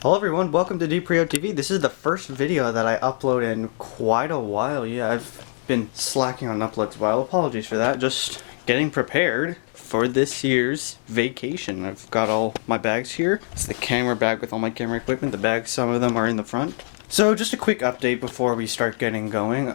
Hello everyone, welcome to Dprieto TV. This is the first video that I upload in quite a while. Yeah, I've been slacking on uploads a while. Apologies for that. Just getting prepared for this year's vacation. I've got all my bags here. It's the camera bag with all my camera equipment. The bags, some of them are in the front. So just a quick update before we start getting going.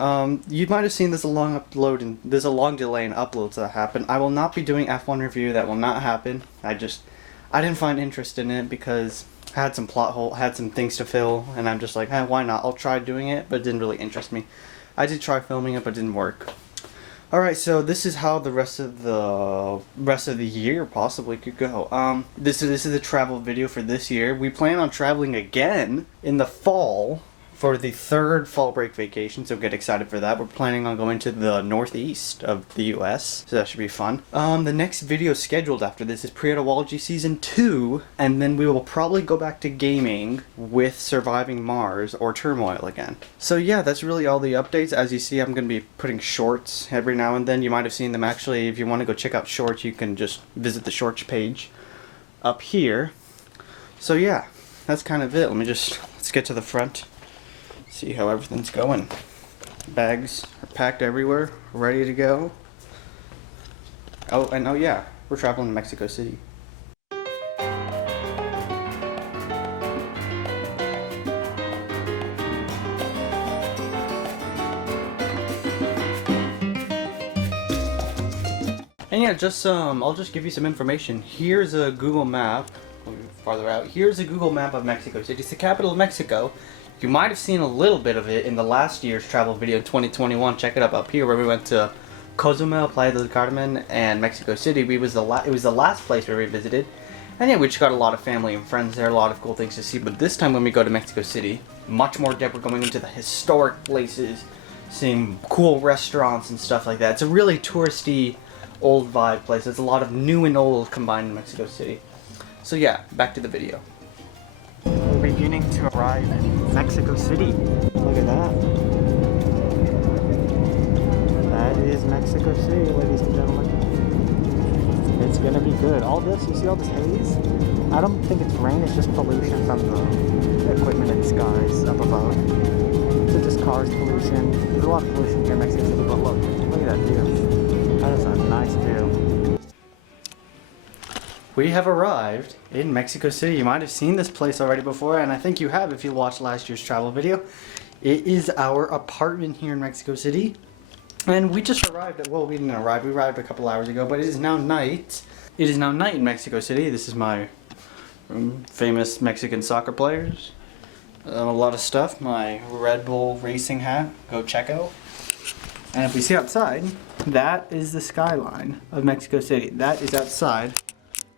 You might have seen there's a long upload and there's a long delay in uploads that happen. I will not be doing F1 review. That will not happen. I didn't find interest in it because I had some plot hole, had some things to fill, and I'm just like, why not? I'll try doing it, but it didn't really interest me. I did try filming it, but it didn't work. Alright, so this is how the rest of the year possibly could go. This is a travel video for this year. We plan on traveling again in the fall for the third fall break vacation, so get excited for that. We're planning on going to the northeast of the US, so that should be fun. The next video scheduled after this is Prieto Season 2, and then we will probably go back to gaming with Surviving Mars or Turmoil again. So yeah, that's really all the updates. As you see, I'm going to be putting shorts every now and then. You might have seen them actually. If you want to go check out shorts, you can just visit the shorts page up here. So yeah, that's kind of it. Let's get to the front. See how everything's going. Bags are packed everywhere, ready to go. Oh, and oh yeah, we're traveling to Mexico City. And yeah, I'll just give you some information. Here's a Google map. Farther out. Here's a Google map of Mexico City. It's the capital of Mexico. You might have seen a little bit of it in the last year's travel video, 2021. Check it up here where we went to Cozumel, Playa del Carmen, and Mexico City. It was the last place we visited. And yeah, we just got a lot of family and friends there, a lot of cool things to see. But this time when we go to Mexico City, much more depth. We're going into the historic places, seeing cool restaurants and stuff like that. It's a really touristy, old vibe place. There's a lot of new and old combined in Mexico City. So yeah, back to the video. We're beginning to arrive in Mexico City. Look at that. That is Mexico City, ladies and gentlemen. It's gonna be good. All this, you see all this haze? I don't think it's rain, it's just pollution from the equipment and skies up above. So just cars pollution. There's a lot of pollution here in Mexico City, but look at that view. That is a nice view. We have arrived in Mexico City. You might have seen this place already before, and I think you have if you watched last year's travel video. It is our apartment here in Mexico City. And we just arrived well, we didn't arrive. We arrived a couple hours ago, but it is now night. It is now night in Mexico City. This is my famous Mexican soccer players. A lot of stuff. My Red Bull racing hat. Go Checo. And if we see outside, that is the skyline of Mexico City. That is outside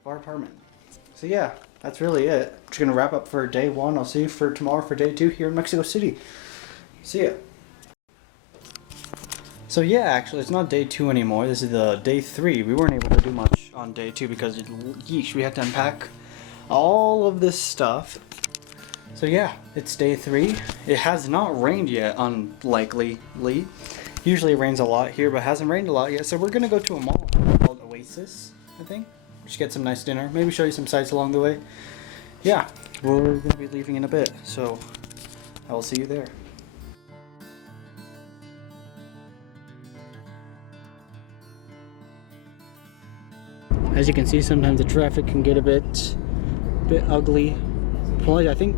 our apartment. So yeah, that's really it. Just gonna wrap up for day one. I'll see you for tomorrow for day two here in Mexico City. See ya. So yeah, actually it's not day two anymore. This is the day three. We weren't able to do much on day two because we had to unpack all of this stuff. So yeah, it's day three. It has not rained yet, unlikely. Usually it rains a lot here, but it hasn't rained a lot yet. So we're gonna go to a mall called Oasis, I think. Just get some nice dinner. Maybe show you some sights along the way. Yeah, we're going to be leaving in a bit, so I will see you there. As you can see, sometimes the traffic can get a bit ugly. Probably, I think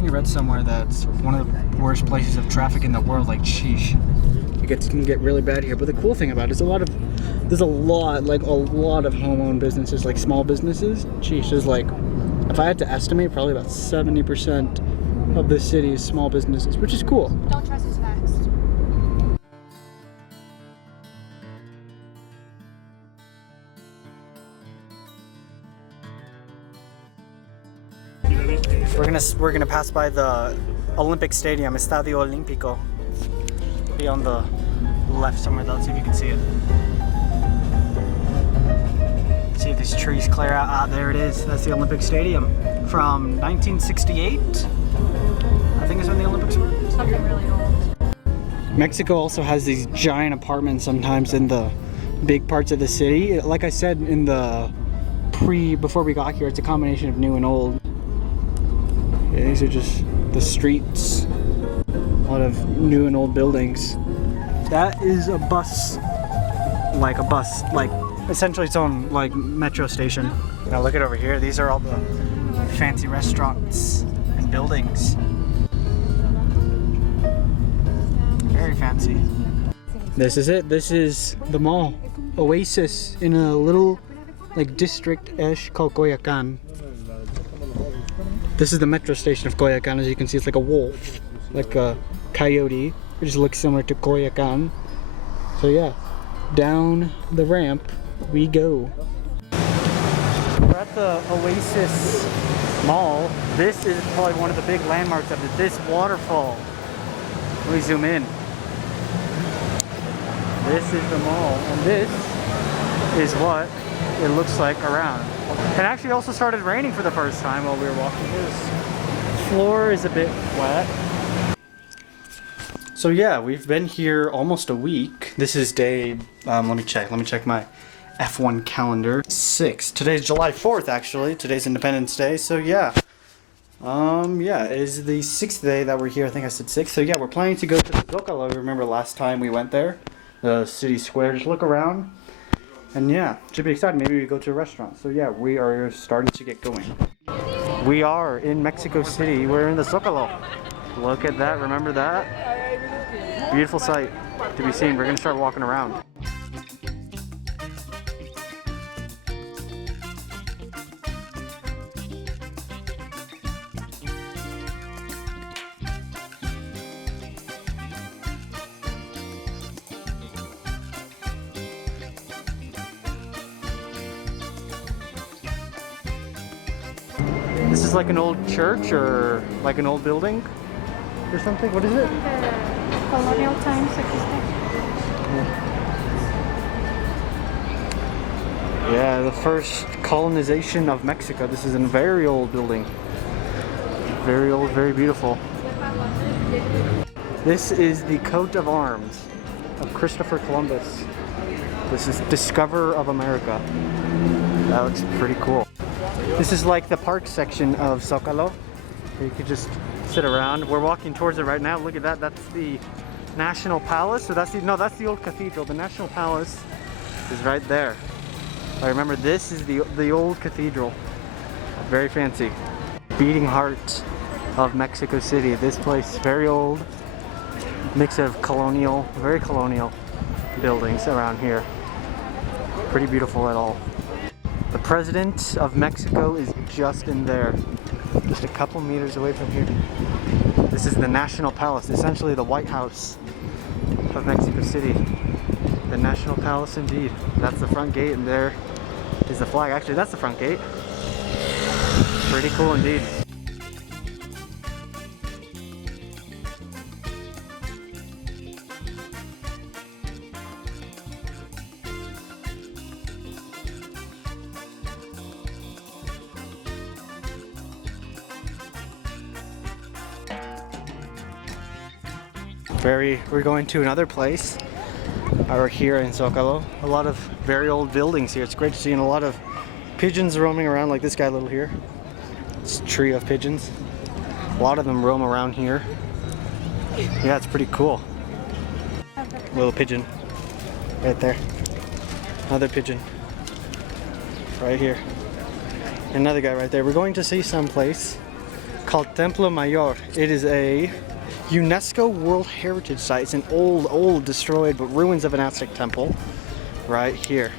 I read somewhere that's one of the worst places of traffic in the world. Like, sheesh, it can get really bad here. But the cool thing about it is there's a lot of home-owned businesses, like small businesses. Geez, there's like, if I had to estimate, probably about 70% of the city is small businesses, which is cool. Don't trust his facts. We're gonna pass by the Olympic Stadium, Estadio Olímpico. Be on the left somewhere. Let's see if you can see it. See if these trees clear out. Ah, there it is. That's the Olympic Stadium from 1968. I think is when the Olympics were. Something really old. Mexico also has these giant apartments sometimes in the big parts of the city. Like I said in the before we got here, it's a combination of new and old. Yeah, these are just the streets. A lot of new and old buildings. That is a bus, like essentially its own like metro station. Now look at over here. These are all the fancy restaurants and buildings. Very fancy. This is it. This is the mall, Oasis, in a little like district-ish called Coyoacán. This is the metro station of Coyoacán. As you can see, it's like a wolf, like a coyote, which looks similar to Coyoacán. So yeah, down the ramp we go. We're at the Oasis Mall. This is probably one of the big landmarks of it. This waterfall. Let me zoom in. This is the mall, and this is what it looks like around. It actually also started raining for the first time while we were walking. This floor is a bit wet. So yeah, we've been here almost a week. This is day, let me check my F1 calendar. 6. Today's July 4th actually. Today's Independence Day, so yeah. Yeah, it is the 6th day that we're here. I think I said 6th. So yeah, we're planning to go to the zocalo. Remember last time we went there? The city square, just look around. And yeah, should be exciting. Maybe we go to a restaurant. So yeah, we are starting to get going. We are in Mexico City. We're in the zocalo. Look at that, remember that? Beautiful sight to be seen. We're gonna start walking around. This is like an old church or like an old building or something. What is it? Colonial times. Yeah, the first colonization of Mexico. This is a very old building. Very old, very beautiful. This is the coat of arms of Christopher Columbus. This is Discoverer of America. That looks pretty cool. This is like the park section of Zocalo. You could just sit around. We're walking towards it right now. Look at that. That's the National Palace. So that's the old cathedral. The National Palace is right there. I remember this is the old cathedral. Very fancy. Beating heart of Mexico City. This place, very old. Mix of colonial, very colonial buildings around here. Pretty beautiful at all. The President of Mexico is just in there, just a couple meters away from here. This is the National Palace, essentially the White House of Mexico City. The National Palace indeed. That's the front gate, and there is the flag. Actually, that's the front gate. Pretty cool indeed. We're going to another place. We're here in Zocalo. A lot of very old buildings here. It's great to see, and a lot of pigeons roaming around, like this guy little here. This tree of pigeons. A lot of them roam around here. Yeah, it's pretty cool. Little pigeon right there. Another pigeon right here. Another guy right there. We're going to see some place called Templo Mayor. It is a UNESCO World Heritage Site. It's an old destroyed but ruins of an Aztec temple right here.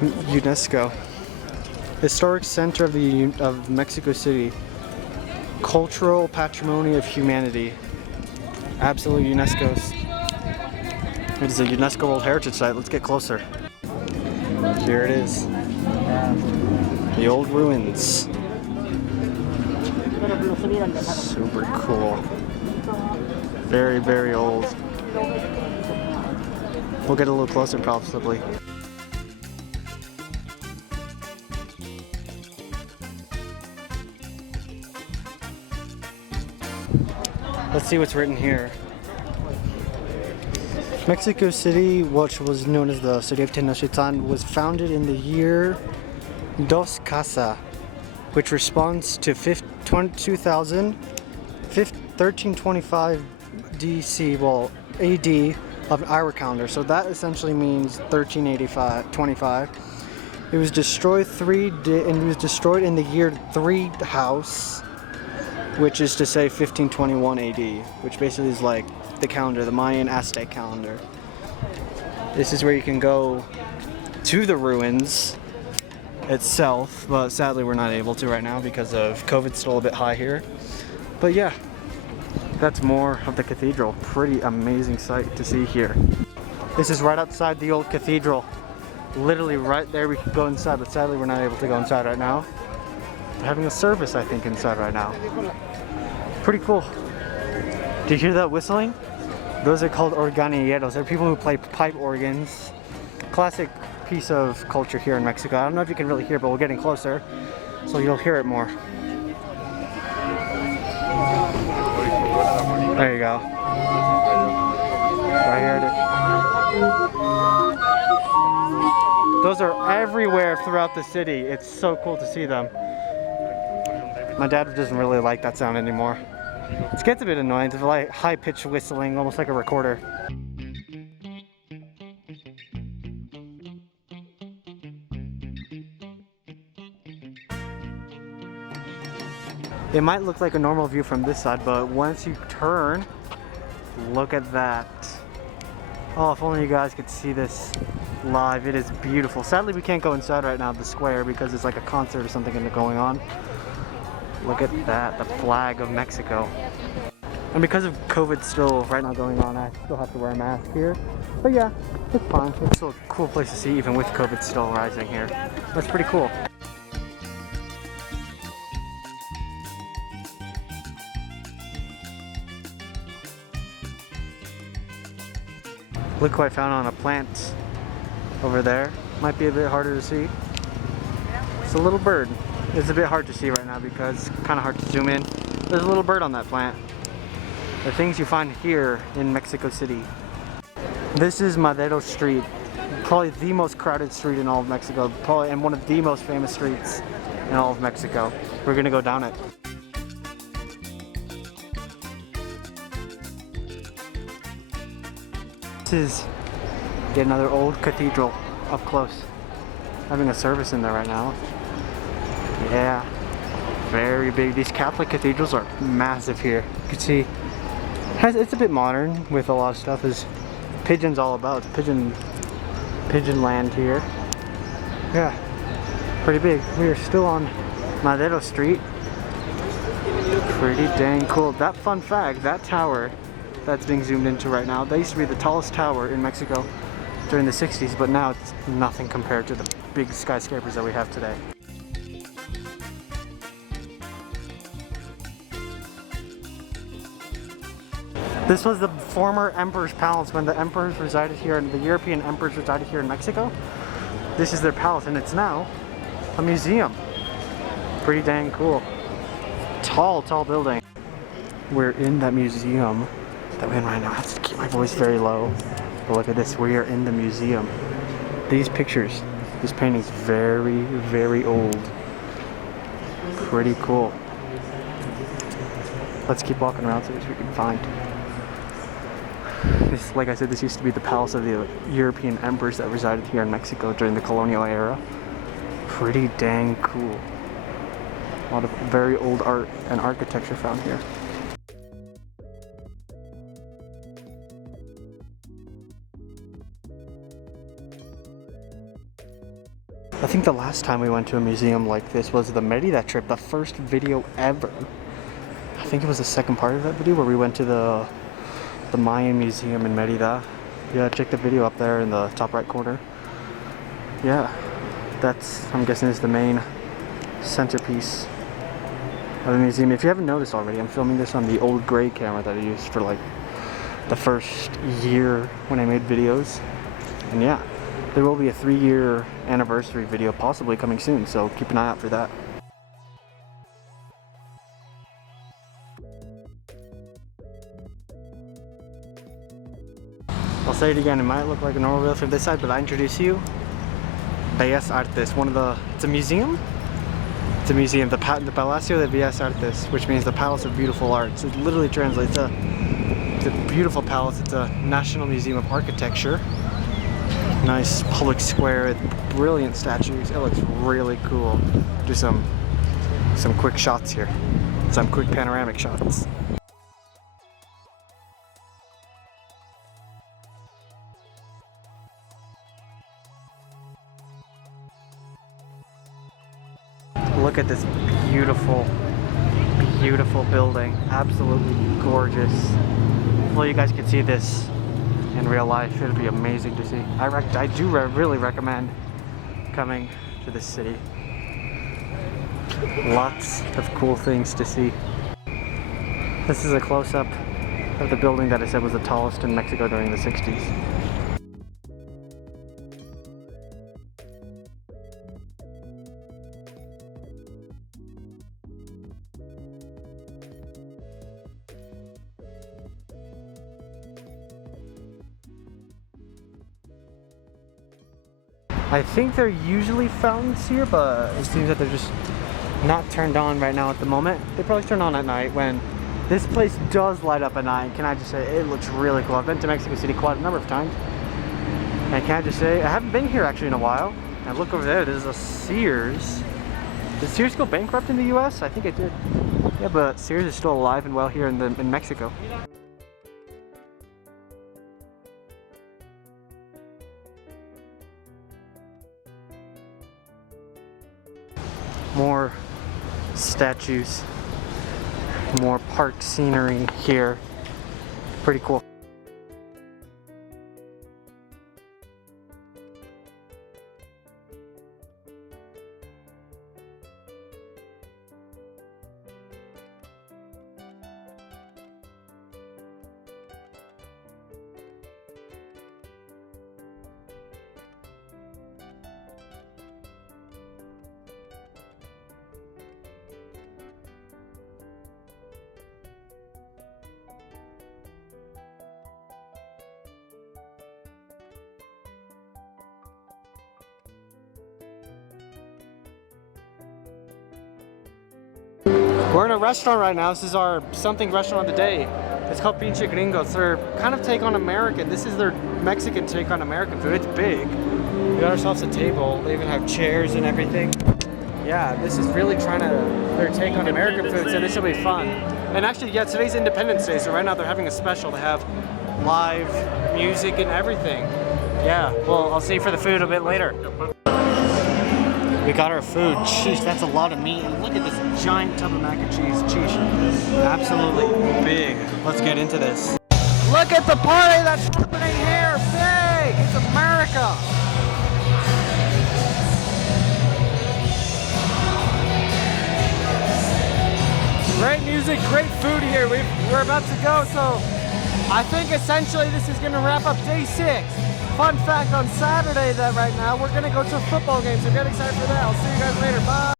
UNESCO. Historic Center of Mexico City. Cultural Patrimony of Humanity. Absolutely UNESCO's. It is a UNESCO World Heritage Site. Let's get closer. Here it is. The old ruins. Super cool. Very, very old. We'll get a little closer possibly. Let's see what's written here. Mexico City, which was known as the city of Tenochtitlan, was founded in the year Dos Casa, which corresponds to 1325 DC, well, AD of our calendar. So that essentially means 1325. It was destroyed and it was destroyed in the year 3 house, which is to say 1521 AD, which basically is like the calendar, the Mayan Aztec calendar. This is where you can go to the ruins itself, but sadly we're not able to right now because of COVID still a bit high here. But yeah, that's more of the cathedral. Pretty amazing sight to see here. This is right outside the old cathedral. Literally right there we could go inside, but sadly we're not able to go inside right now. They're having a service, I think, inside right now. Pretty cool. Do you hear that whistling? Those are called organilleros. They're people who play pipe organs. Classic piece of culture here in Mexico. I don't know if you can really hear, but we're getting closer, so you'll hear it more. There you go. Right here. Those are everywhere throughout the city. It's so cool to see them. My dad doesn't really like that sound anymore. It gets a bit annoying. It's like high-pitched whistling, almost like a recorder. It might look like a normal view from this side, but once you turn, look at that. Oh, if only you guys could see this live. It is beautiful. Sadly, we can't go inside right now, the square, because it's like a concert or something going on. Look at that, the flag of Mexico. And because of COVID still right now going on, I still have to wear a mask here. But yeah, it's fine. It's still a cool place to see, even with COVID still rising here. That's pretty cool. Look who I found on a plant over there. Might be a bit harder to see. It's a little bird. It's a bit hard to see right now because it's kind of hard to zoom in. There's a little bird on that plant. The things you find here in Mexico City. This is Madero Street. Probably the most crowded street in all of Mexico. Probably, and one of the most famous streets in all of Mexico. We're gonna go down it. This is yet another old cathedral up close. Having a service in there right now. Yeah, very big. These Catholic cathedrals are massive here. You can see it's a bit modern with a lot of stuff. Is pigeons all about. Pigeon land here. Yeah, pretty big. We are still on Madero Street. Pretty dang cool. That fun fact, that tower that's being zoomed into right now, that used to be the tallest tower in Mexico during the 60s, but now it's nothing compared to the big skyscrapers that we have today. This was the former emperor's palace when the emperors resided here and the European emperors resided here in Mexico. This is their palace and it's now a museum. Pretty dang cool. Tall building. We're in that museum that we're in right now. I have to keep my voice very low. But look at this, we are in the museum. These pictures, this painting's very, very old. Pretty cool. Let's keep walking around see what we can find. This, like I said, this used to be the palace of the European emperors that resided here in Mexico during the colonial era. Pretty dang cool. A lot of very old art and architecture found here. I think the last time we went to a museum like this was the Merida trip, the first video ever. I think it was the second part of that video where we went to the Mayan Museum in Merida. Yeah, check the video up there in the top right corner. Yeah, that's, I'm guessing, is the main centerpiece of the museum. If you haven't noticed already, I'm filming this on the old gray camera that I used for like the first year when I made videos. And yeah, there will be a 3-year anniversary video possibly coming soon, so keep an eye out for that. I'll say it again, it might look like a normal video from this side, but I introduce you Bellas Artes, it's a museum It's a museum, the Palacio de Bellas Artes, which means the Palace of Beautiful Arts. It literally translates to it's a beautiful palace. It's a National Museum of Architecture. Nice public square with brilliant statues. It looks really cool. Do some quick shots here. Some quick panoramic shots. Look at this beautiful, beautiful building. Absolutely gorgeous. Hopefully you guys can see this in real life. It'll be amazing to see. I do really recommend coming to this city. Lots of cool things to see. This is a close-up of the building that I said was the tallest in Mexico during the 60s. I think they're usually fountains here, but it seems that they're just not turned on right now at the moment. They probably turn on at night when this place does light up at night. Can I just say, it looks really cool. I've been to Mexico City quite a number of times. And can I just say, I haven't been here actually in a while. And look over there, there's a Sears. Did Sears go bankrupt in the US? I think it did. Yeah, but Sears is still alive and well here in Mexico. More statues, more park scenery here. Pretty cool. We're in a restaurant right now. This is our something restaurant of the day. It's called Pinche Gringos. They're kind of take on American. This is their Mexican take on American food. It's big. We got ourselves a table. They even have chairs and everything. Yeah, this is really trying to their take on American food, so this will be fun. And actually, yeah, today's Independence Day, so right now they're having a special. They have live music and everything. Yeah, well, I'll see you for the food a bit later. We got our food. Sheesh, that's a lot of meat. And look at this giant tub of mac and cheese. Sheesh, absolutely big. Let's get into this. Look at the party that's happening here. Big! It's America! Great music, great food here. We're about to go, so I think essentially this is going to wrap up day 6. Fun fact on Saturday that right now we're going to go to a football game, so get excited for that. I'll see you guys later. Bye!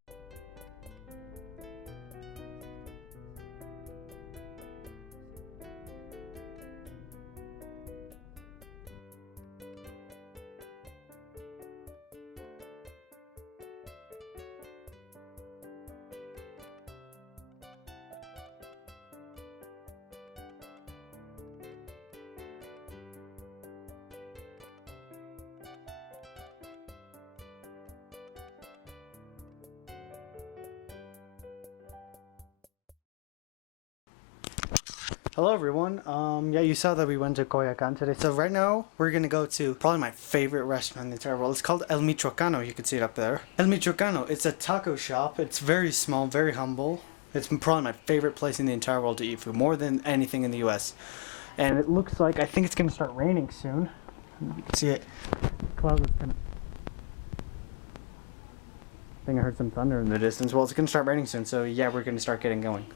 Hello everyone, yeah, you saw that we went to Coyoacán today. So right now, we're gonna go to probably my favorite restaurant in the entire world. It's called El Michoacano, you can see it up there. El Michoacano, it's a taco shop. It's very small, very humble. It's probably my favorite place in the entire world to eat food, more than anything in the US. And it looks like, I think it's gonna start raining soon. You can see it. Clouds is gonna... I think I heard some thunder in the distance. Well, it's gonna start raining soon, so yeah, we're gonna start getting going.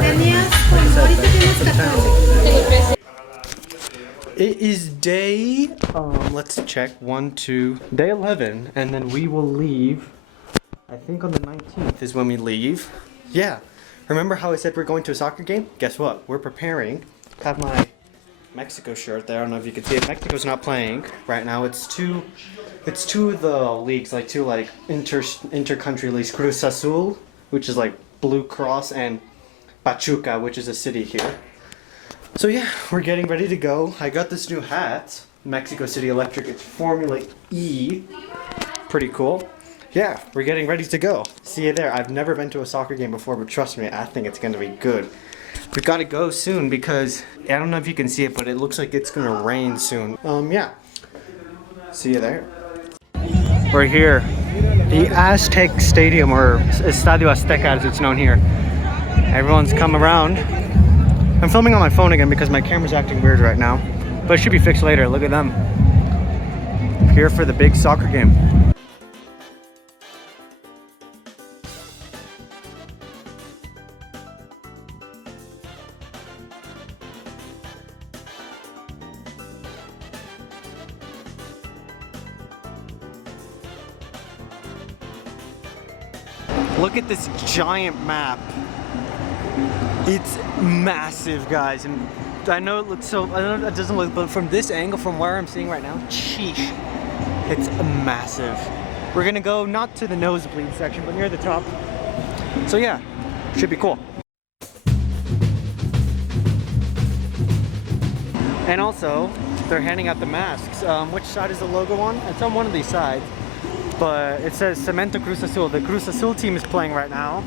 Tenías como ahorita tienes 14. It is day, let's check, day 11, and then we will leave, I think on the 19th is when we leave. Yeah, remember how I said we're going to a soccer game? Guess what? We're preparing. Have my Mexico shirt there. I don't know if you can see it. Mexico's not playing right now. It's two of the leagues, like two like inter-country leagues. Cruz Azul, which is like Blue Cross, and Pachuca, which is a city here. So yeah, we're getting ready to go. I got this new hat, Mexico City Electric. It's Formula E. Pretty cool. Yeah, we're getting ready to go. See you there. I've never been to a soccer game before, but trust me, I think it's gonna be good. We gotta go soon because I don't know if you can see it, but it looks like it's gonna rain soon. Yeah. See you there. We're here. The Aztec Stadium, or Estadio Azteca as it's known here. Everyone's come around. I'm filming on my phone again because my camera's acting weird right now. But it should be fixed later. Look at them. Here for the big soccer game. Look at this giant map. It's massive, guys, and I know it looks so, I know it doesn't look, but from this angle, from where I'm seeing right now, sheesh, it's massive. We're gonna go not to the nosebleed section, but near the top. So yeah, should be cool. And also, they're handing out the masks. Which side is the logo on? It's on one of these sides. But it says Cemento Cruz Azul. The Cruz Azul team is playing right now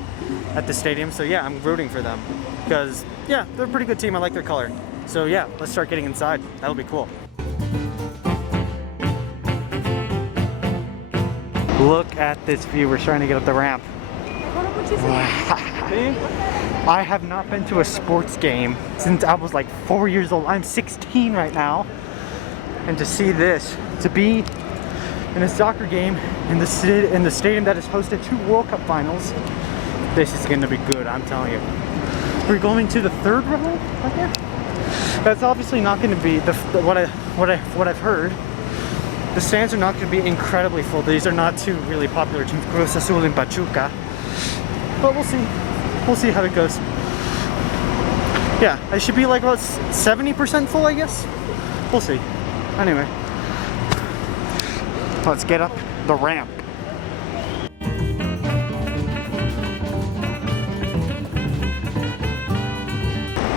at the stadium, so yeah, I'm rooting for them. Because, yeah, they're a pretty good team. I like their color. So yeah, let's start getting inside. That'll be cool. Look at this view. We're trying to get up the ramp. I have not been to a sports game since I was like 4 years old. I'm 16 right now. And to see this, to be in a soccer game in the stadium that has hosted 2 World Cup finals, this is going to be good, I'm telling you. We're going to the 3rd row right there. That's obviously not going to be what I've heard. The stands are not going to be incredibly full. These are not 2 really popular teams, Cruz Azul and Pachuca. But we'll see. We'll see how it goes. Yeah, it should be like about 70% full, I guess. We'll see. Anyway. Let's get up the ramp.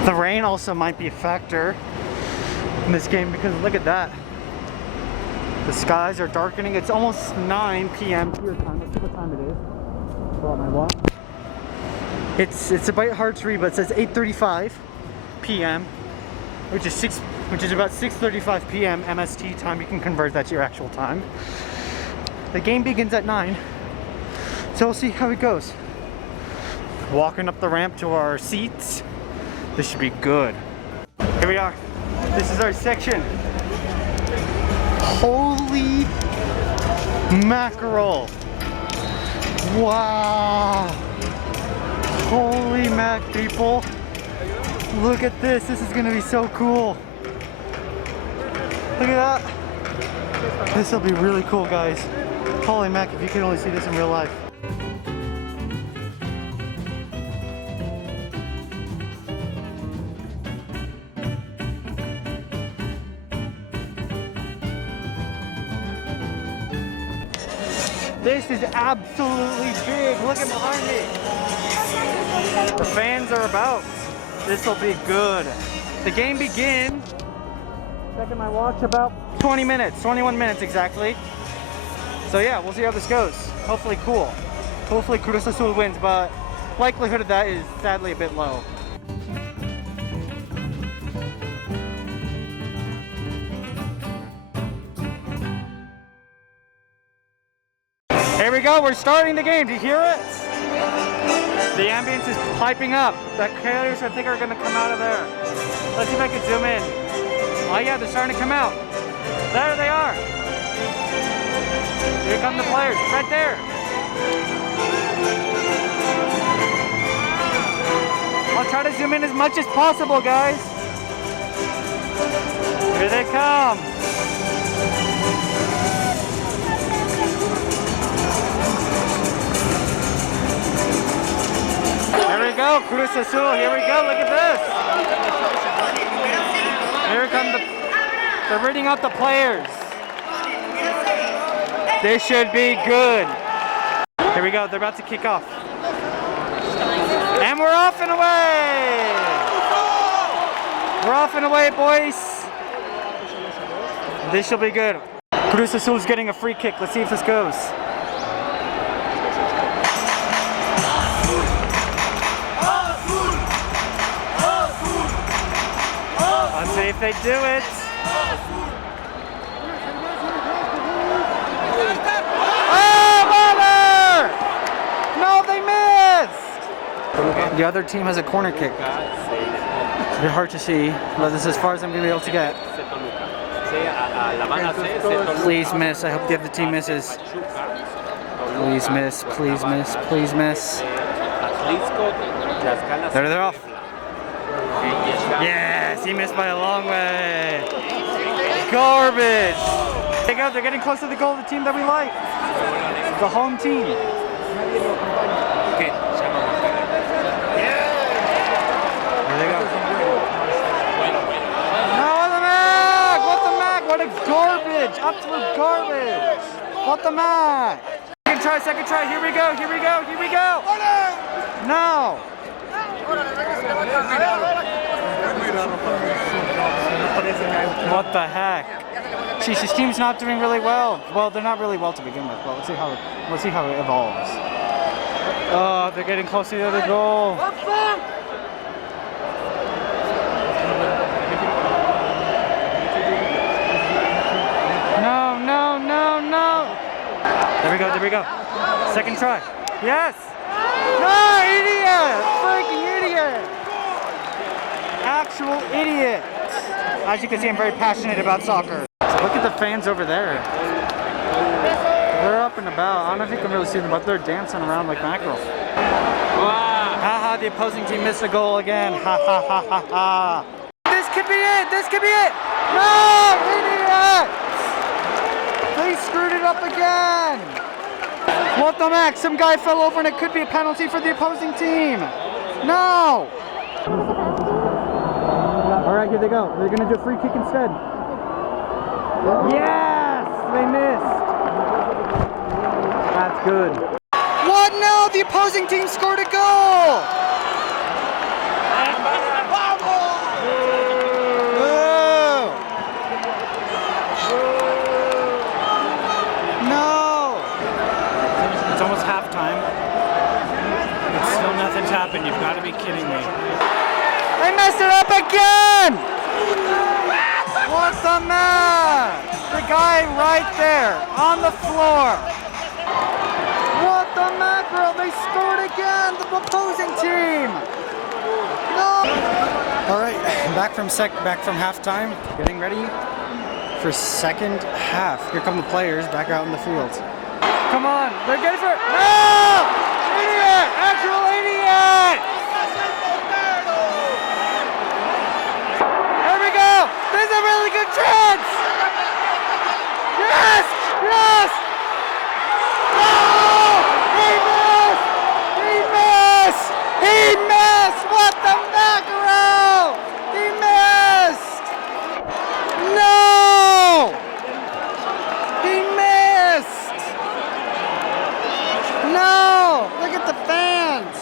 The rain also might be a factor in this game because look at that. The skies are darkening. It's almost 9 p.m. to your time. Let's see what time it is. Pull out my watch. It's a bit hard to read, but it says 8:35 p.m. which is about 6:35 p.m. MST time. You can convert that to your actual time. The game begins at 9, so we'll see how it goes. Walking up the ramp to our seats. This should be good. Here we are. This is our section. Holy mackerel! Wow! Holy mac, people! Look at this. This is gonna be so cool. Look at that. This will be really cool, guys. Holy mac, if you can only see this in real life. This is absolutely big. Look at behind me. The fans are about. This will be good. The game begins, checking my watch, about 20 minutes, 21 minutes exactly. So yeah, we'll see how this goes. Hopefully cool. Hopefully Cruz Azul wins, but likelihood of that is sadly a bit low. Here we go, we're starting the game. Do you hear it? The ambience is piping up. The carriers I think are gonna come out of there. Let's see if I can zoom in. Oh yeah, they're starting to come out. There they are. Here come the players, right there. I'll try to zoom in as much as possible, guys. Here they come. Here we go, Cruz Azul. Here we go. Look at this. Here come they're reading out the players. This should be good. Here we go. They're about to kick off. And we're off and away. We're off and away, boys. This shall be good. Cruz Azul's getting a free kick. Let's see if this goes. Let's see if they do it. Oh, Bobber! No, they missed! The other team has a corner kick. It's a bit hard to see, but this is as far as I'm going to be able to get. Please miss. I hope the other team misses. Please miss, please miss, please miss. There, they're off. Yes, he missed by a long way. Garbage. There you go, they're getting close to the goal of the team that we like. The home team. Here they go. No, what a garbage. Absolute garbage. What the mag. Second try. Here we go. No. What the heck? Jeez, this team's not doing really well. Well, they're not really well to begin with, but let's see how it evolves. Oh, they're getting close to the other goal. No. There we go. Second try. Yes. No, idiot! Freaking idiot! Actual idiot! As you can see, I'm very passionate about soccer. Look at the fans over there. They're up and about. I don't know if you can really see them, but they're dancing around like mackerel. Wow. Haha, the opposing team missed a goal again. Ha. This could be it! No! Idiot! They screwed it up again! What the heck? Some guy fell over and it could be a penalty for the opposing team. No! Alright, here they go. They're going to do a free kick instead. Yes! They missed. That's good. What? No! The opposing team scored a goal! Happened. You've got to be kidding me. They messed it up again! What the man? The guy right there on the floor. What the mackerel? They scored again, the opposing team. No! Alright, back from halftime. Getting ready for second half. Here come the players back out in the field. Come on, they're getting for it. No! Idiot! Actual idiot! There we go! This is a really good chance! Yes! Oh! He missed! What the mackerel! He missed! No! He missed! No! Look at the fans!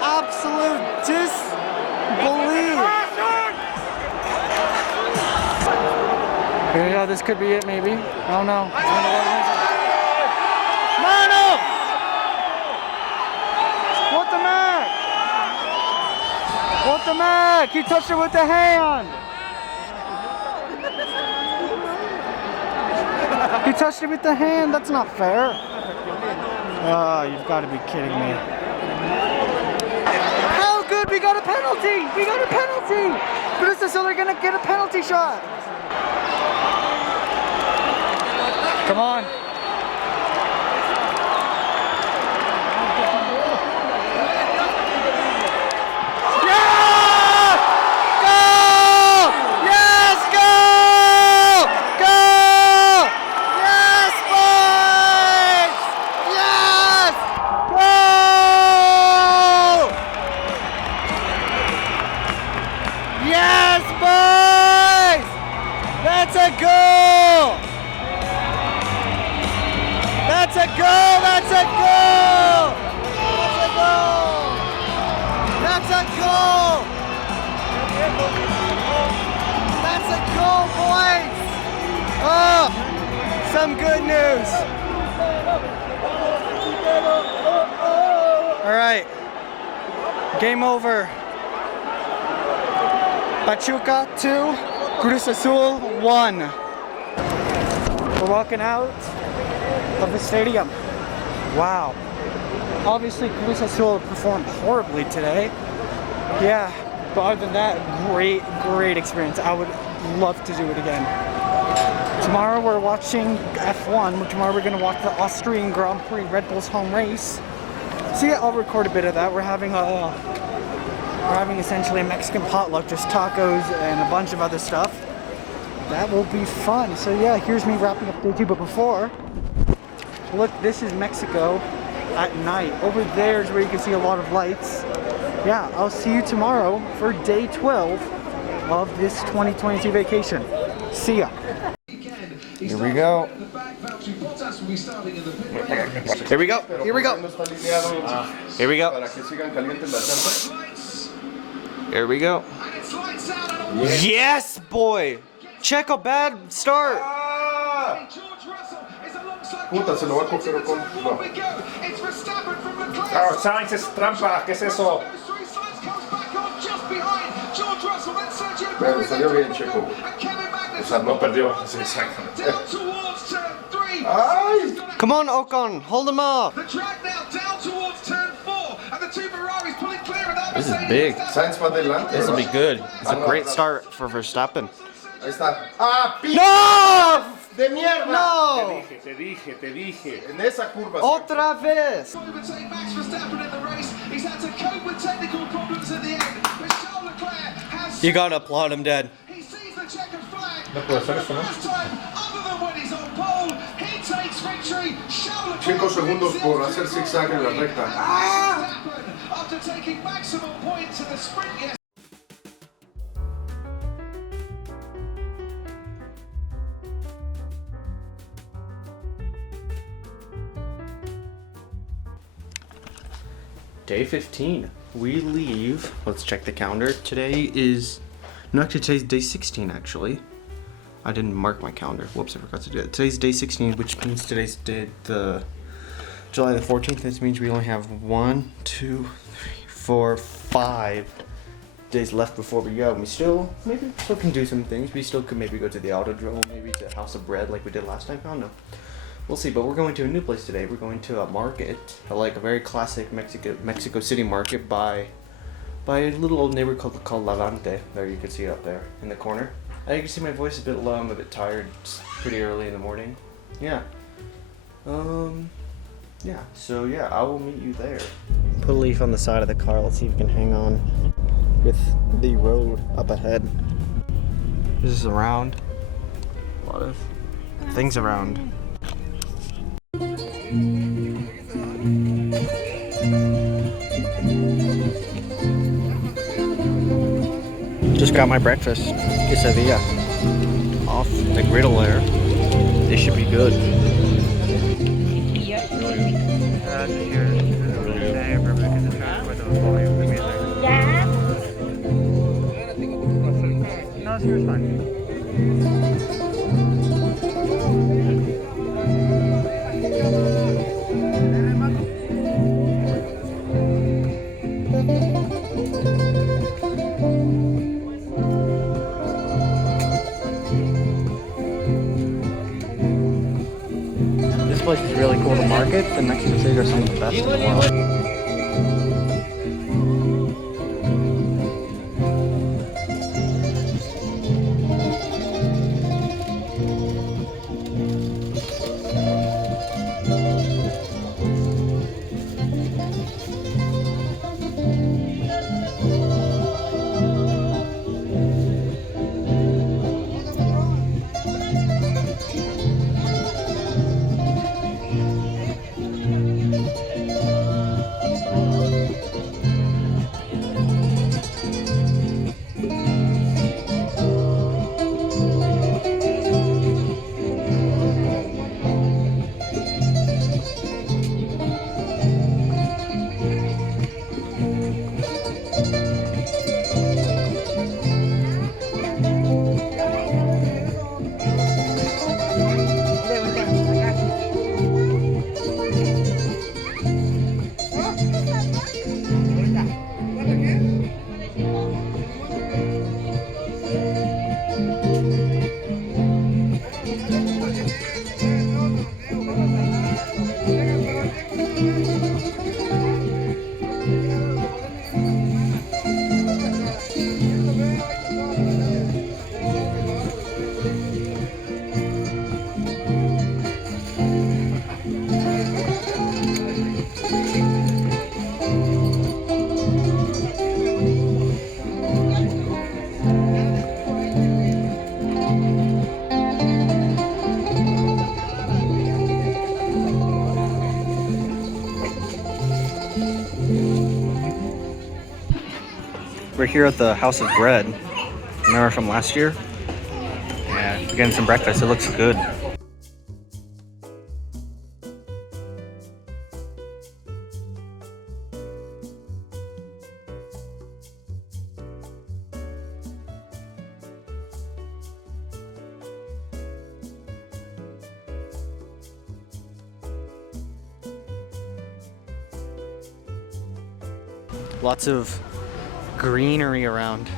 Absolute disbelief! Here we go, this could be it maybe. Oh no. Mano! What the mac? What the mac? He touched it with the hand! He touched it with the hand, that's not fair. Oh, you've got to be kidding me. Oh, good, we got a penalty! We got a penalty! Prieto are going to get a penalty shot. Come on. Yeah! That's a goal! That's a goal! That's a goal! That's a goal, boys! Oh, some good news. All right, game over. Pachuca 2, Cruz Azul 1. We're walking out of the stadium. Wow. Obviously, Cruz Azul performed horribly today. Yeah, but other than that, great experience. I would love to do it again. Tomorrow we're watching F1. Tomorrow we're going to watch the Austrian Grand Prix, Red Bull's home race. So yeah, I'll record a bit of that. We're having essentially a Mexican potluck, just tacos and a bunch of other stuff. That will be fun. So yeah, here's me wrapping up day 2. But before, look, this is Mexico at night. Over there is where you can see a lot of lights. Yeah, I'll see you tomorrow for day 12 of this 2022 vacation. See ya. Here we go. Here we go. Here we go. Here we go. Here we go. Yes, boy. Check a bad start. Puta, se lo va a coger con... No. Carlos Sainz es trampa, ¿qué es eso? Bueno, salió bien, Checo. O sea, no perdió. Sí, exactamente. ¡Ay! Come on, Ocon. Hold him up. This is big. Sainz va adelante. This will be good. It's a great start for Verstappen. Ahí está. ¡Ah, No! ¡De mierda! No! Te dije. En esa curva. Otra vez. You gotta applaud him, Dad. No puede ser eso, ¿no? 5 segundos por hacer zigzag en la recta. Day 15. We leave. Let's check the calendar. Today is... No, actually today's day 16 actually. I didn't mark my calendar. Whoops, I forgot to do that. Today's day 16, which means today's day the July the 14th. This means we only have 1, 2, 3, 4, 5 days left before we go. We still can do some things. We still could maybe go to the Autodrome, maybe to House of Bread like we did last time. I don't know. We'll see, but we're going to a new place today. We're going to a market, like a very classic Mexico City market by a little old neighborhood called Lavante. There, you can see it up there in the corner. You can see my voice is a bit low. I'm a bit tired. It's pretty early in the morning. Yeah. Yeah. So yeah, I will meet you there. Put a leaf on the side of the car. Let's see if we can hang on with the road up ahead. This is around. A lot of things around. Just got my breakfast, quesadilla, off the griddle there. This should be good. No, it's yours, fine. This place is really cool to market. The Mexican cities are some of the best in the world. We're here at the House of Bread. Remember from last year? Yeah, we're getting some breakfast. It looks good. Lots of greenery around.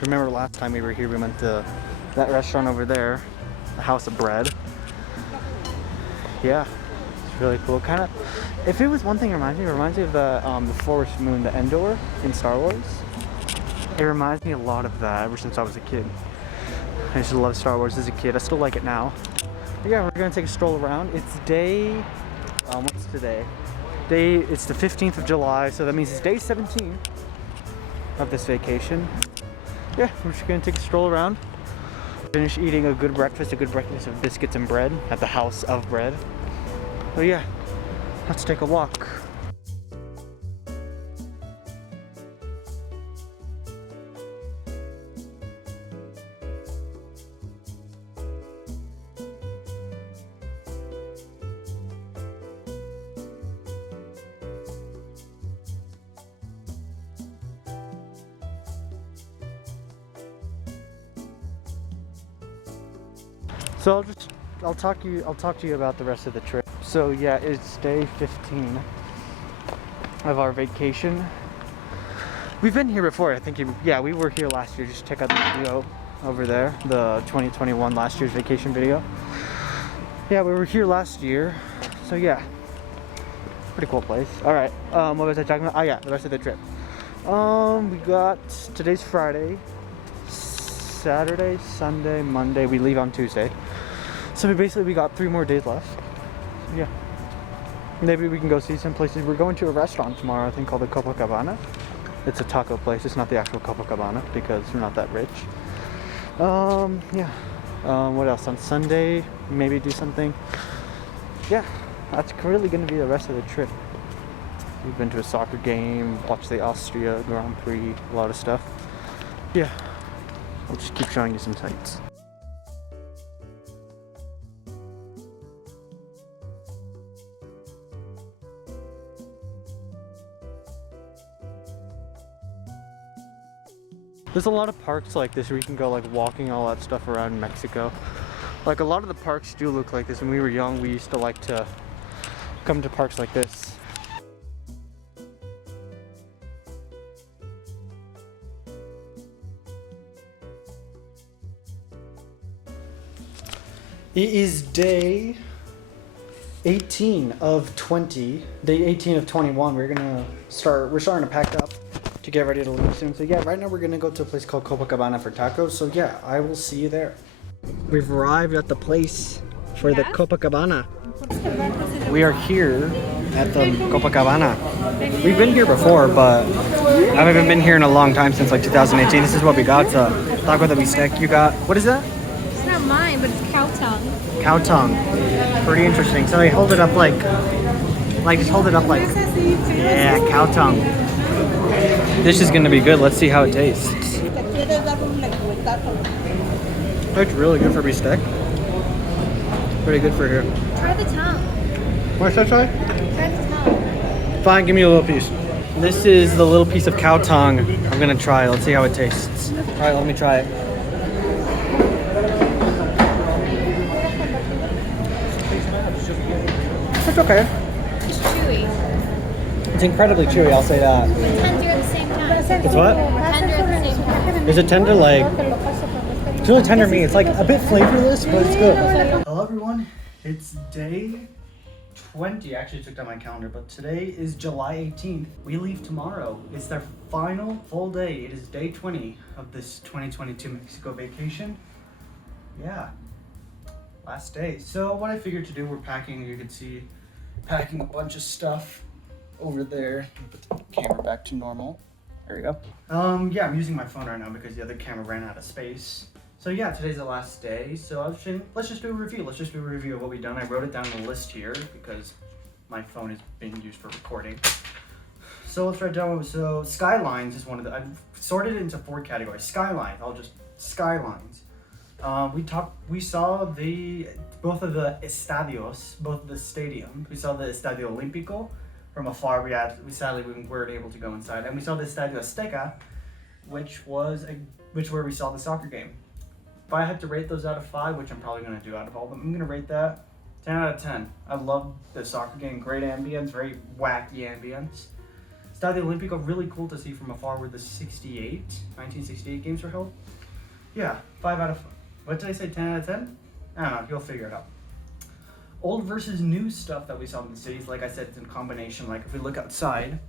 Remember last time we were here, we went to that restaurant over there, the House of Bread. Yeah, it's really cool. Kind of, if it was one thing, it reminds me of the Forest Moon, the Endor in Star Wars. It reminds me a lot of that ever since I was a kid. I used to love Star Wars as a kid. I still like it now. But yeah, we're gonna take a stroll around. It's day, what's today? It's the 15th of July, so that means it's day 17 of this vacation. Yeah, we're just gonna take a stroll around. Finish eating a good breakfast of biscuits and bread at the House of Bread. So yeah, let's take a walk. So I'll talk to you about the rest of the trip. So yeah, it's day 15 of our vacation. We've been here before, I think. Yeah, we were here last year. Just check out the video over there, the 2021 last year's vacation video. Yeah, we were here last year. So yeah, pretty cool place. All right, what was I talking about? Oh yeah, the rest of the trip. We got, today's Friday, Saturday, Sunday, Monday. We leave on Tuesday. So we got 3 more days left. So yeah, maybe we can go see some places. We're going to a restaurant tomorrow, I think, called the Copacabana. It's a taco place. It's not the actual Copacabana because we're not that rich. Yeah. What else? On Sunday, maybe do something. Yeah, that's really going to be the rest of the trip. We've been to a soccer game, watched the Austria Grand Prix, a lot of stuff. Yeah, I'll just keep showing you some sights. There's a lot of parks like this where you can go like walking all that stuff around Mexico. Like a lot of the parks do look like this. When we were young, we used to like to come to parks like this. It is day 18 of 20, day 18 of 21. We're starting to pack up to get ready to leave soon. So yeah, right now we're gonna go to a place called Copacabana for tacos. So yeah, I will see you there. We've arrived at the place for the Copacabana. We are here at the Copacabana. We've been here before, but I haven't been here in a long time, since like 2018. This is what we got, taco de bistec. You got, what is that? It's not mine, but it's cow tongue. Cow tongue. Pretty interesting. So I hold it up like just hold it up like, yeah, cow tongue. This is gonna be good. Let's see how it tastes. It's really good for bistec. Pretty good for here. Try the tongue. What should I try? Try the tongue. Fine, give me a little piece. This is the little piece of cow tongue. I'm gonna try it. Let's see how it tastes. All right, let me try it. It's okay. It's chewy. It's incredibly chewy, I'll say that. But tender at the same time. It's what? Tender at the same time. Is it tender? Like, it's really tender meat. It's like a bit flavorless, but it's good. Hello everyone, it's day 20. I actually took down my calendar, but today is July 18th. We leave tomorrow. It's their final full day. It is day 20 of this 2022 Mexico vacation. Yeah, last day. So what I figured to do, we're packing, you can see, packing a bunch of stuff over there. Put the camera back to normal. There we go. Yeah, I'm using my phone right now because the other camera ran out of space. So yeah, today's the last day. So let's just do a review. Let's just do a review of what we've done. I wrote it down on the list here because my phone is being used for recording. So let's write down. So Skylines is one of the. I've sorted it into 4 categories. Skylines. Skylines. We saw both of the estadios, both of the stadiums. We saw the Estadio Olímpico from afar. We sadly weren't able to go inside, and we saw the Estadio Azteca, which where we saw the soccer game. If I had to rate those out of 5, which I'm probably going to do out of all of them, I'm going to rate that 10 out of 10. I love the soccer game. Great ambience, very wacky ambience. Estadio Olímpico, really cool to see from afar where the 1968 games were held. Yeah, 5 out of 5. What did I say, 10 out of 10? I don't know, you'll figure it out. Old versus new stuff that we saw in the cities, like I said, it's in combination. Like if we look outside,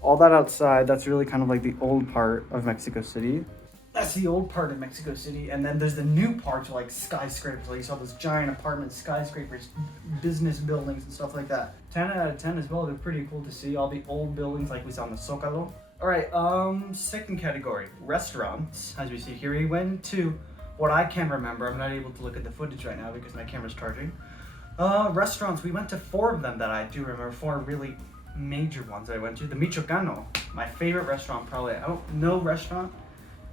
all that outside, that's really kind of like the old part of Mexico City. That's the old part of Mexico City. And then there's the new parts like skyscrapers. Like you saw those giant apartment skyscrapers, business buildings and stuff like that. 10 out of 10 as well. They're pretty cool to see. All the old buildings like we saw in the Zocalo. All right, second category, restaurants. As we see here, we went to what I can remember. I'm not able to look at the footage right now because my camera's charging. Restaurants, we went to 4 of them that I do remember. 4 really major ones I went to. The Michoacano, my favorite restaurant probably. No restaurant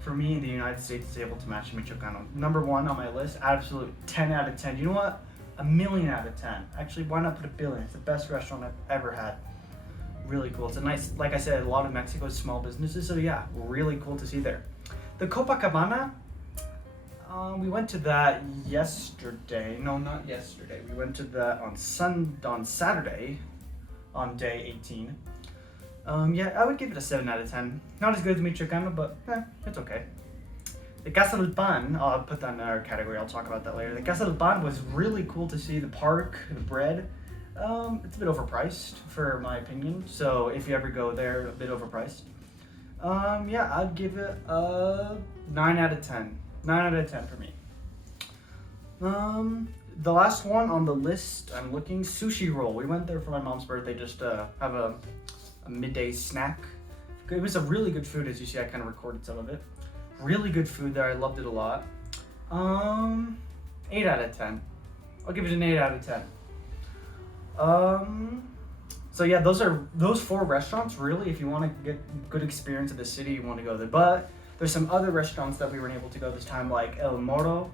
for me in the United States is able to match the Michoacano. Number 1 on my list, absolute 10 out of 10. You know what? A million out of 10. Actually, why not put a billion? It's the best restaurant I've ever had. Really cool. It's a nice, like I said, a lot of Mexico's small businesses, so yeah, really cool to see there. The Copacabana, we went to that yesterday. No, not yesterday. We went to that on Saturday, on day 18. Yeah, I would give it a 7 out of 10. Not as good as Michoacano, but it's okay. The Casa del Pan, I'll put that in our category. I'll talk about that later. The Casa del Pan was really cool to see. The park, the bread. It's a bit overpriced for my opinion, so if you ever go there, a bit overpriced. Yeah, I'd give it a 9 out of 10. 9 out of 10 for me. The last one on the list, I'm looking, Sushi Roll. We went there for my mom's birthday just to have a midday snack. It was a really good food, as you see, I kind of recorded some of it. Really good food there, I loved it a lot. 8 out of 10. I'll give it an 8 out of 10. So yeah, those 4 restaurants, really, if you want to get good experience of the city, you want to go there. But there's some other restaurants that we weren't able to go this time, like El Moro,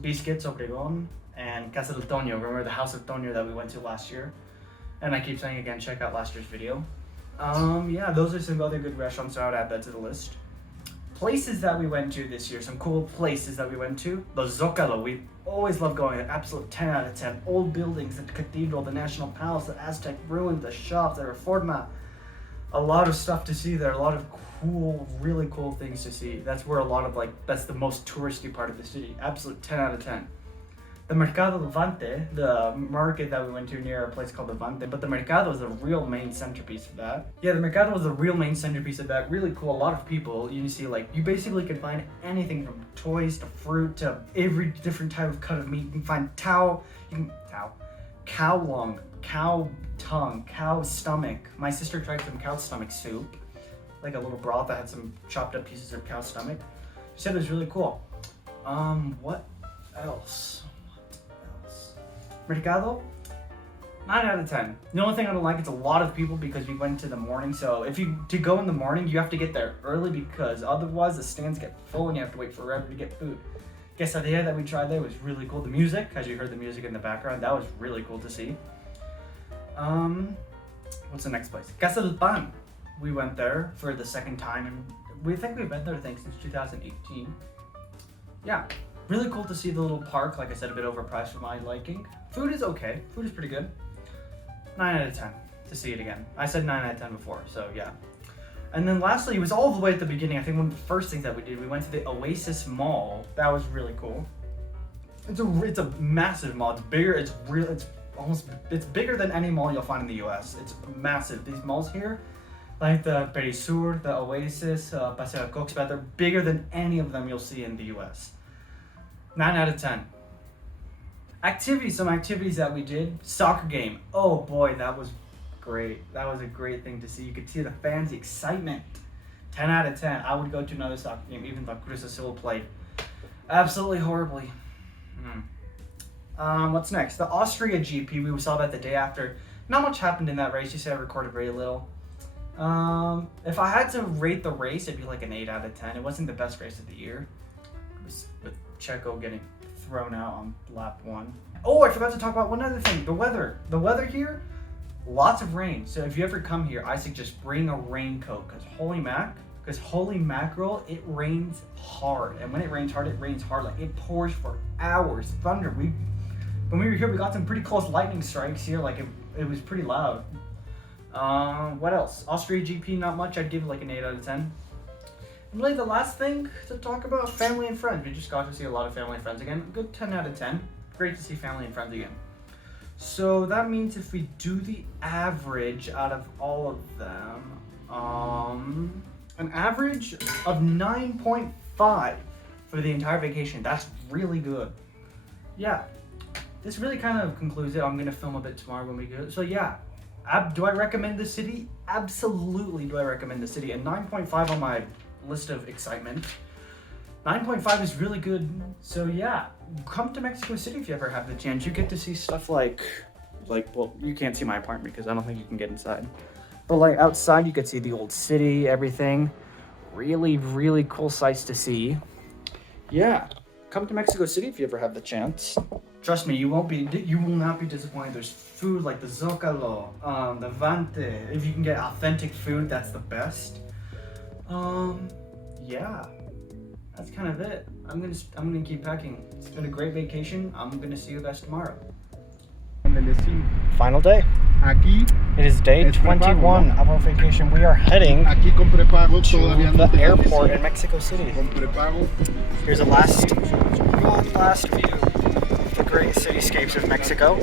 Biscuits Obregón, and Casa del Toño. Remember the House of Toño that we went to last year? And I keep saying again, check out last year's video. Yeah, those are some other good restaurants, so I would add that to the list. Places that we went to this year, some cool places that we went to. The Zocalo, we always love going there. Absolute 10 out of 10. Old buildings, the cathedral, the National Palace, the Aztec ruins, the shops, the Reforma. A lot of stuff to see there. A lot of cool, really cool things to see. That's where a lot of that's the most touristy part of the city. Absolute 10 out of 10. The Mercado Levante, the market that we went to near a place called Levante, but the Mercado is the real main centerpiece of that. Yeah, the Mercado was the real main centerpiece of that. Really cool. A lot of people. You see, you basically can find anything from toys to fruit to every different type of cut of meat. You can find cow lung, cow tongue, cow stomach. My sister tried some cow stomach soup, like a little broth that had some chopped up pieces of cow stomach. She said it was really cool. What else? Mercado, 9 out of 10. The only thing I don't like, it's a lot of people because we went to the morning. So to go in the morning, you have to get there early because otherwise the stands get full and you have to wait forever to get food. Quesadilla that we tried there was really cool. The music, as you heard the music in the background, that was really cool to see. What's the next place? Casa del Pan. We went there for the second time and we've been there, since 2018. Yeah. Really cool to see the little park. Like I said, a bit overpriced for my liking. Food is okay. Food is pretty good. 9 out of 10 to see it again. I said 9 out of 10 before, so yeah. And then lastly, it was all the way at the beginning. I think one of the first things that we did, we went to the Oasis Mall. That was really cool. It's a massive mall. It's bigger. It's bigger than any mall you'll find in the US. It's massive. These malls here, like the Perisur, the Oasis, Paseo de Coxpat, they're bigger than any of them you'll see in the US. 9 out of 10. Some activities that we did. Soccer game. Oh boy, that was great. That was a great thing to see. You could see the fans' excitement. 10 out of 10. I would go to another soccer game, even though Cruz Azul played absolutely horribly. What's next? The Austria GP. We saw that the day after. not much happened in that race. You said I recorded very little. If I had to rate the race, it'd be like an 8 out of 10. It wasn't the best race of the year. It was with Checo getting thrown out on lap 1. Oh, I forgot to talk about one other thing. The weather. The weather here, lots of rain. So if you ever come here, I suggest bring a raincoat because holy mackerel, it rains hard. And when it rains hard, like it pours for hours. Thunder. When we were here, we got some pretty close lightning strikes here. Like it was pretty loud. What else? Austria GP, not much. I'd give it like an 8 out of 10. And really the last thing to talk about, family and friends. We just got to see a lot of family and friends again. Good 10 out of 10. Great to see family and friends again. So that means if we do the average out of all of them, an average of 9.5 for the entire vacation. That's really good. Yeah, this really kind of concludes it. I'm gonna film a bit tomorrow when we go. So yeah, do I recommend the city? Absolutely do I recommend the city. And 9.5 on my list of excitement. 9.5 is really good. So yeah, come to Mexico City if you ever have the chance. You get to see stuff like well, you can't see my apartment because I don't think you can get inside. But like outside, you could see the old city, everything. Really, really cool sights to see. Yeah, come to Mexico City if you ever have the chance. Trust me, you will not be disappointed. There's food like the zocalo, the vante. If you can get authentic food, that's the best. Yeah, that's kind of it. I'm gonna keep packing. It's been a great vacation. I'm gonna see you guys tomorrow. Final day. It is day 21 of our vacation. We are heading to the airport in Mexico City. Here's one last view of the great cityscapes of Mexico.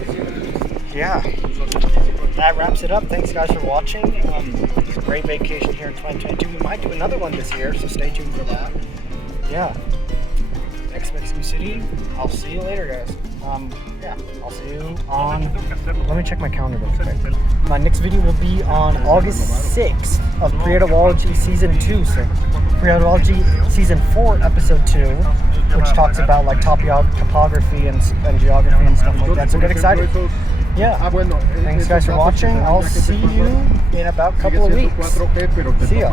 Yeah, that wraps it up. Thanks guys for watching. Great vacation here in 2022. We might do another one this year, so stay tuned for that. Yeah, next Mexico City. I'll see you later, guys. Yeah, I'll see you on, let me check my calendar real quick. My next video will be on August 6th of Prietology Season 2. So Prietology Season 4, Episode 2, which talks about like topography and geography and stuff like that. So get excited. Yeah, thanks guys for watching. I'll see you in about a couple of weeks. See ya.